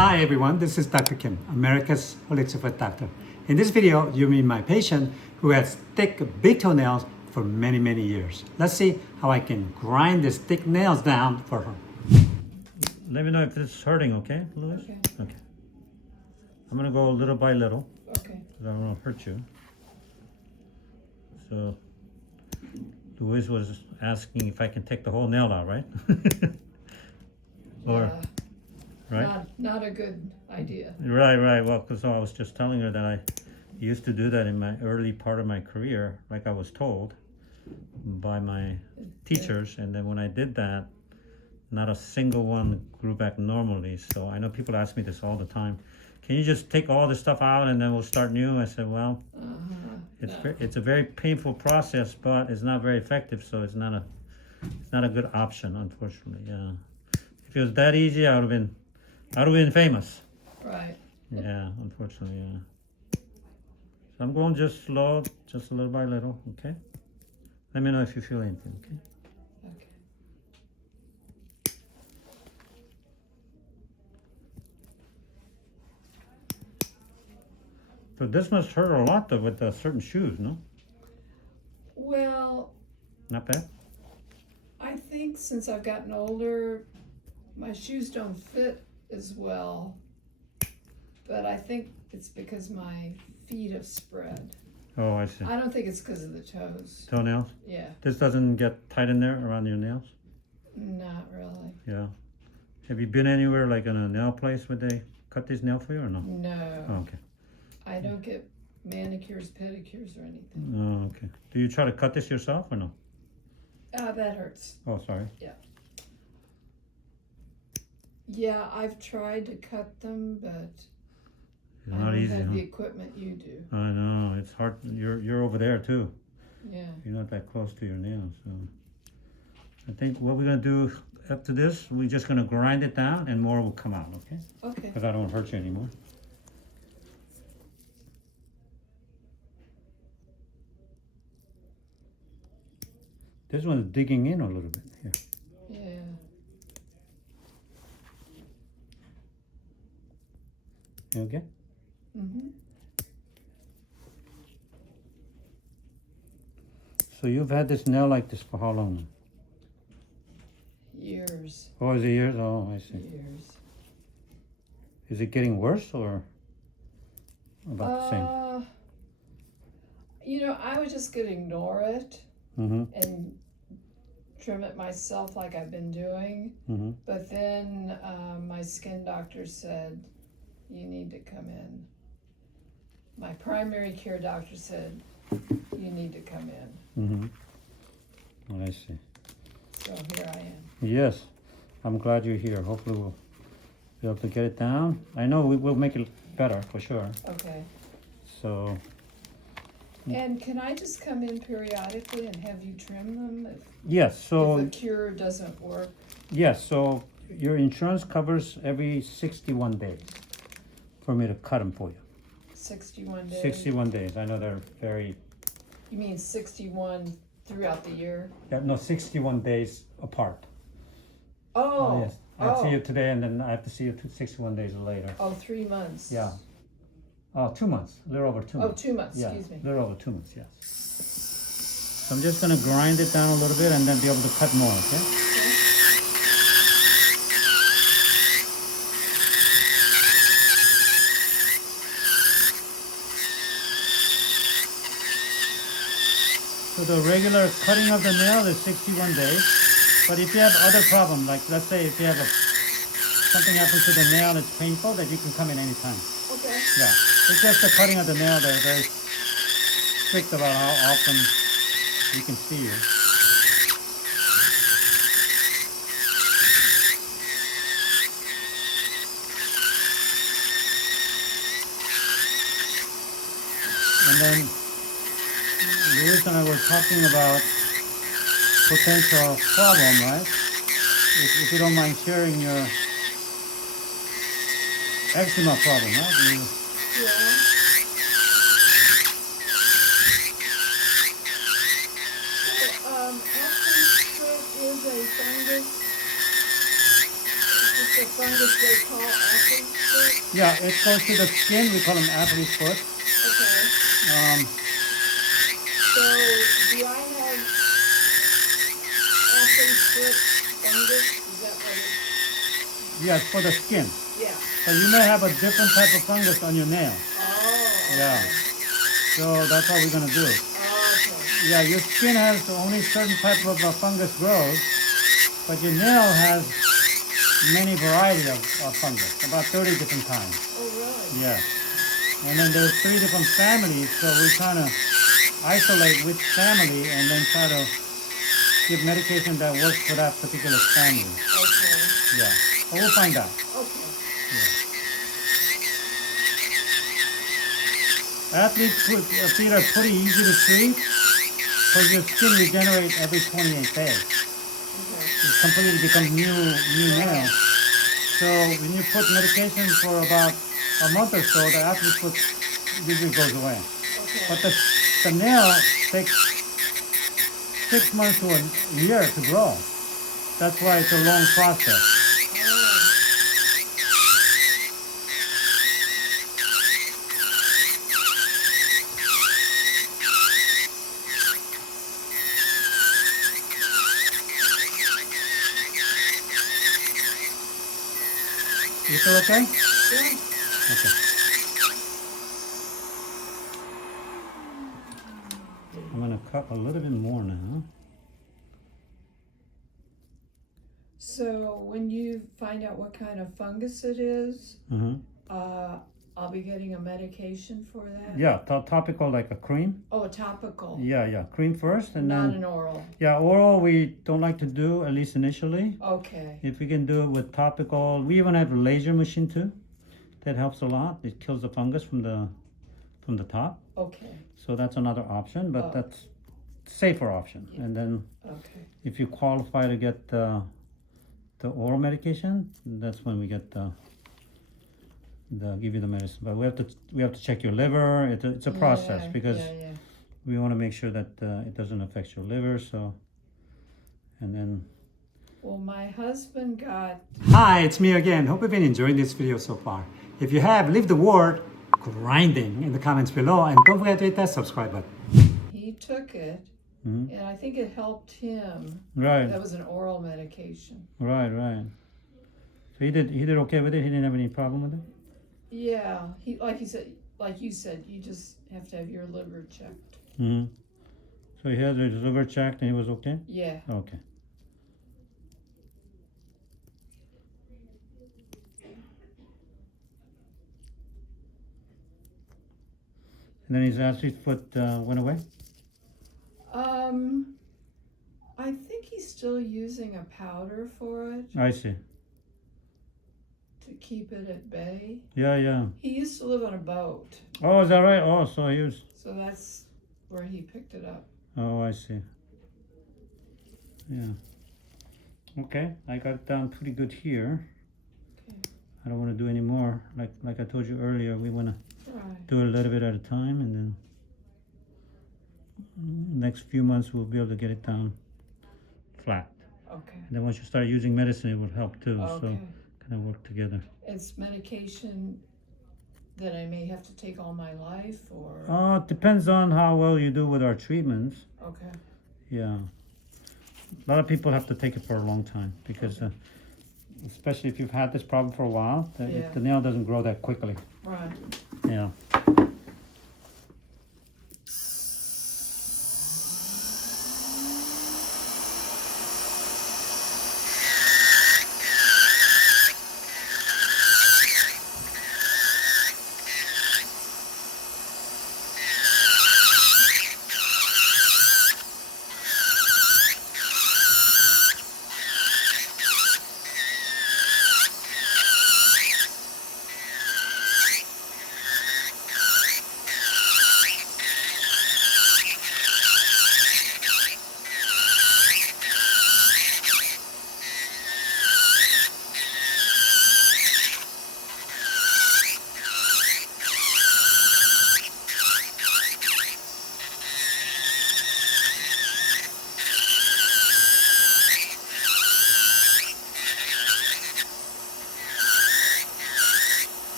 Hi everyone, this is Dr. Kim, America's holistic foot doctor. In this video, you meet my patient who has thick, big toenails for many, many years. Let's see how I can grind these thick nails down for her. Let me know if this is hurting, okay, Louis? Okay. I'm gonna go little by little. Okay. Because I don't want to hurt you. So, Louis was asking if I can take the whole nail out, right? Or, right? Not a good idea. Right. Well, because I was just telling her that I used to do that in my early part of my career, like I was told by my teachers. And then when I did that, not a single one grew back normally. So I know people ask me this all the time. Can you just take all this stuff out and then we'll start new? I said, well, it's a very painful process, but it's not very effective. So it's not a good option, unfortunately. Yeah. If it was that easy, I would have been famous. Right. Yeah, unfortunately, yeah. So I'm going just slow, just little by little, okay? Let me know if you feel anything, okay? Okay. But this must hurt a lot though with certain shoes, no? Well, Not bad? I think since I've gotten older, my shoes don't fit as well. But I think it's because my feet have spread. Oh, I see. I don't think it's because of the toes. Toenails? Yeah, This doesn't get tight in there around your nails? not really. Yeah. Have you been anywhere like in a nail place where they cut these nails for you or no? No, Oh, okay. I don't get manicures, pedicures, or anything. Oh, okay. Do you try to cut this yourself or no? That hurts. Oh, sorry. Yeah, I've tried to cut them, but It's I not don't easy, have the huh? equipment you do. I know, it's hard. You're over there too. Yeah. You're not that close to your nails, so. I think what we're gonna do after this, we're just gonna grind it down and more will come out, okay? Okay. Because I don't hurt you anymore. This one's digging in a little bit here. Yeah. You okay? Mhm. So you've had this nail like this for how long? Years. Oh, is it years? Oh, I see. Years. Is it getting worse or about the same? I would just could ignore it Mm-hmm. and trim it myself like I've been doing. Mm-hmm. But then my skin doctor said, you need to come in. My primary care doctor said, you need to come in. Mm-hmm. Oh, I see. So here I am. Yes, I'm glad you're here. Hopefully we'll be able to get it down. I know we will make it better for sure. Okay. So, And can I just come in periodically and have you trim them yes, if so, the cure doesn't work? yes, so your insurance covers every 61 days for me to cut them for you. 61 days? 61 days. I know they're very, You mean 61 throughout the year? yeah, no, 61 days apart. Oh, Yes. I have to see you today and then I have to see you 61 days later. Oh, 3 months. Yeah. 2 months, a little over 2 Oh, months. 2 months, Yeah, excuse me. a little over 2 months, yes. So I'm just gonna grind it down a little bit and then be able to cut more, okay? So the regular cutting of the nail is 61 days. But if you have other problem, like let's say if you have something happens to the nail and it's painful, that you can come in anytime. Okay. Yeah. It's just the cutting of the nail. They're very strict about how often you can see you. And then Louis and I were talking about potential problem, right? If you don't mind sharing your eczema problem, right? Yeah. So, acne is a fungus. It's a fungus they call acne Yeah, it goes to the skin. We call them athlete's foot. Okay. Um, So do I have athlete's foot fungus? Is that what it? yeah, it's for the skin. Yeah. But you may have a different type of fungus on your nail. Oh. Yeah. So that's what we're gonna do. Okay. Yeah, your skin has only certain type of fungus grows, but your nail has many variety of fungus, about 30 different kinds. Oh, really? Yeah. And then there's 3 different families, so we kind of isolate which family and then try to give medication that works for that particular family. Okay. Yeah. But we'll find out. Okay. Athlete's feet are pretty easy to treat because your skin regenerates every 28 days. Okay. It completely becomes new nail. So when you put medication for about a month or so, the athlete's foot usually goes away. Okay. But the nail takes 6 months to a year to grow. That's why it's a long process. You still okay? Yeah. Okay. I'm gonna cut a little bit more now. So when you find out what kind of fungus it is, I'll be getting a medication for that. Yeah, topical like a cream. Oh, a topical. Yeah, cream first, and Not then an oral. yeah, oral we don't like to do, at least initially. Okay. If we can do it with topical, we even have a laser machine too. That helps a lot. It kills the fungus from the top. Okay. So that's another option, but Oh. that's safer option. Yeah. And then Okay. if you qualify to get the oral medication, that's when we get the give you the medicine. But we have to check your liver. It's a process because Yeah. we want to make sure that it doesn't affect your liver. So, and then. Well, my husband got. Hi, it's me again. Hope you've been enjoying this video so far. If you have, leave the word grinding in the comments below, and don't forget to hit that subscribe button. He took it, Mhm. and I think it helped him. Right, That was an oral medication. right. So he did okay with it. He didn't have any problem with it. Yeah, like you said, you just have to have your liver checked. Mm-hmm. So he had his liver checked and he was okay. Yeah. Okay. And then his athlete foot went away. I think he's still using a powder for it I see. to keep it at bay. Yeah. He used to live on a boat, Oh, is that right? Oh, so he was. so that's where he picked it up. Oh, I see. Yeah. Okay, I got it down pretty good here. Okay. I don't want to do any more. Like I told you earlier, we want to Right. do it a little bit at a time, and then next few months we'll be able to get it down flat. Okay. And then once you start using medicine, it will help too. So Okay. kind of work together. It's medication that I may have to take all my life, or It depends on how well you do with our treatments. okay. Yeah. A lot of people have to take it for a long time because, especially if you've had this problem for a while, Yeah. the nail doesn't grow that quickly. Right. Yeah.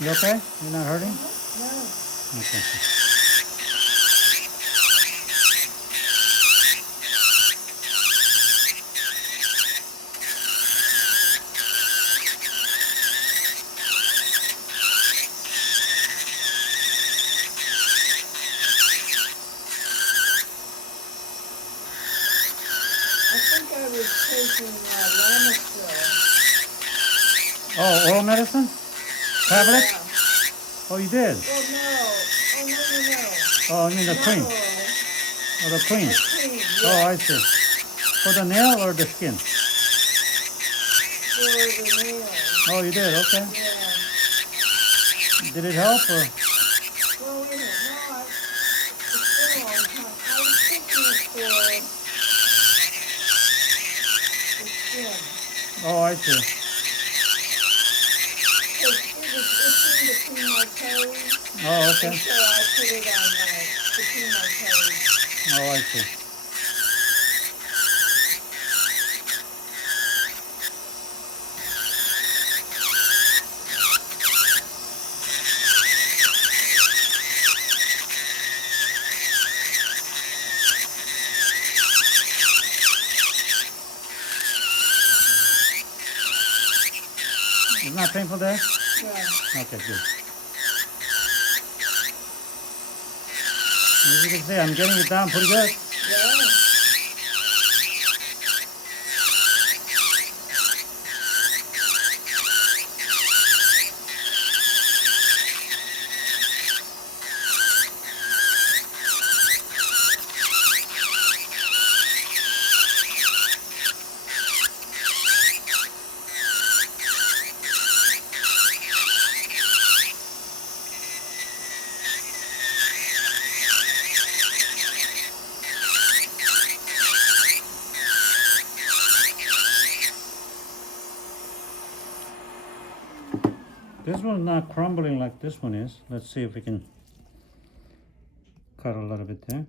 You okay? You're not hurting? No. Okay. I think I was taking Lamisil. Oh, oral medicine? Tablet? Yeah. Oh, you did? Well, no. Oh, no. Oh, I mean the Not cream. oral. Oh, the cream. A cream, Oh, yeah. I see. For the nail or the skin? For the nails. Oh, you did? Okay. Yeah. Did it help or? Well, wait a minute. No, it's been a long time. I was thinking it for the skin. Oh, I see. Because it was itching between my toes. Oh, okay. And so I put it on between my toes. Oh, I see. It's not painful there? Yeah. Okay, good. As you can see, I'm getting it down pretty good. Yeah. This one's not crumbling like this one is. Let's see if we can cut a little bit there.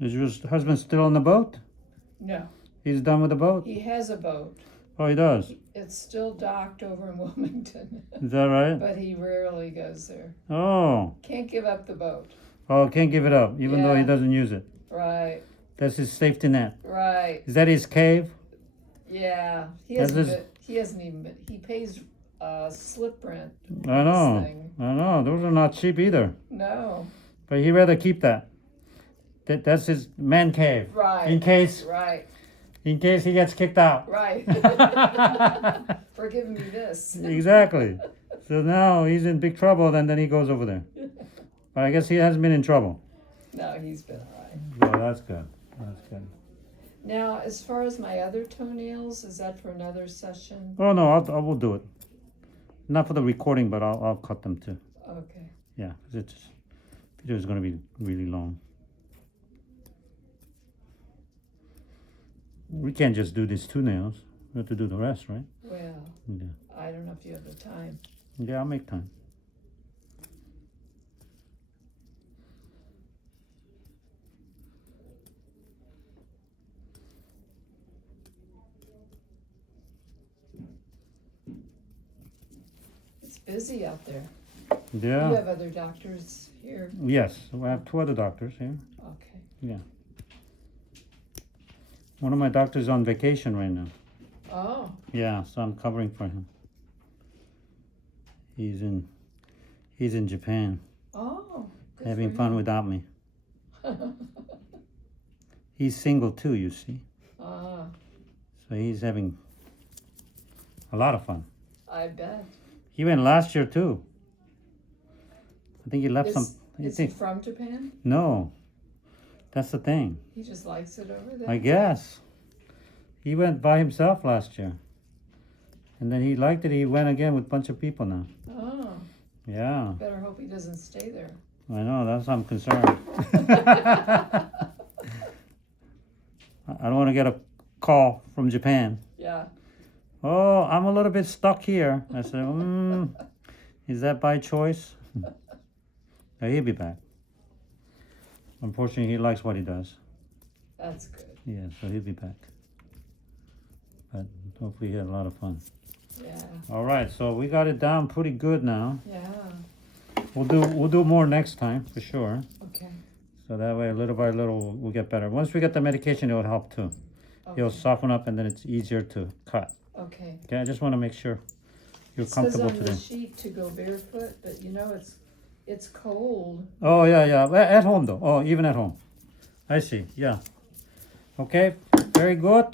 Is your husband still on the boat? No. He's done with the boat? He has a boat. Oh, he does? It's still docked over in Wilmington. Is that right? But he rarely goes there. Oh. Can't give up the boat. Oh, can't give it up, even though he Yeah. doesn't use it. Right. That's his safety net. Right. Is that his cave? Yeah. He That's hasn't his- been, he hasn't even been, he pays slip rent. I know. Thing. I know. Those are not cheap either. No. But he'd rather keep that. That's his man cave. Right. In case Right. he gets kicked out. Right. For giving me this. Exactly. So now he's in big trouble, and then he goes over there. But I guess he hasn't been in trouble. No, he's been all right. Well, that's good. That's good. Now, as far as my other toenails, is that for another session? Oh no, I will do it. Not for the recording, but I'll cut them too. Okay. Yeah, 'cause it's video is going to be really long. We can't just do these 2 nails. We have to do the rest, right? Well, Yeah. I don't know if you have the time. Yeah, I'll make time. It's busy out there. Yeah. You have other doctors here. Yes, we have 2 other doctors here. Okay. Yeah. One of my doctors is on vacation right now. Oh, Yeah, so I'm covering for him. He's in Japan, oh, good having for fun him. without me. He's single too, you see. Ah, So he's having a lot of fun. I bet. He went last year too. I think he left some. Is he from Japan? No, that's the thing. He just likes it over there? I guess he went by himself last year, and then he liked it. He went again with a bunch of people now. Oh, Yeah, Better hope he doesn't stay there. I know, that's I'm concerned. I don't want to get a call from Japan. Yeah. Oh, I'm a little bit stuck here. I said, is that by choice? Yeah, he'll be back. Unfortunately, he likes what he does. That's good. Yeah, so he'll be back. But hopefully he had a lot of fun. Yeah. All right, so we got it down pretty good now. Yeah. We'll do more next time for sure. Okay. So that way, little by little, we'll get better. Once we get the medication, it will help too. It'll Okay. soften up, and then it's easier to cut. Okay. Okay, I just want to make sure you're It says comfortable on the today. sheet to go barefoot, but it's cold. Oh yeah, yeah. Well, at home though. Oh, even at home. I see. Yeah. Okay. Very good.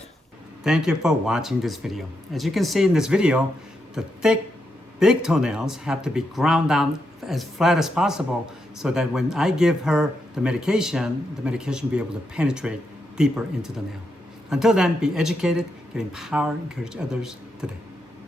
Thank you for watching this video. As you can see in this video, the thick, big toenails have to be ground down as flat as possible so that when I give her the medication will be able to penetrate deeper into the nail. Until then, be educated, get empowered, encourage others today.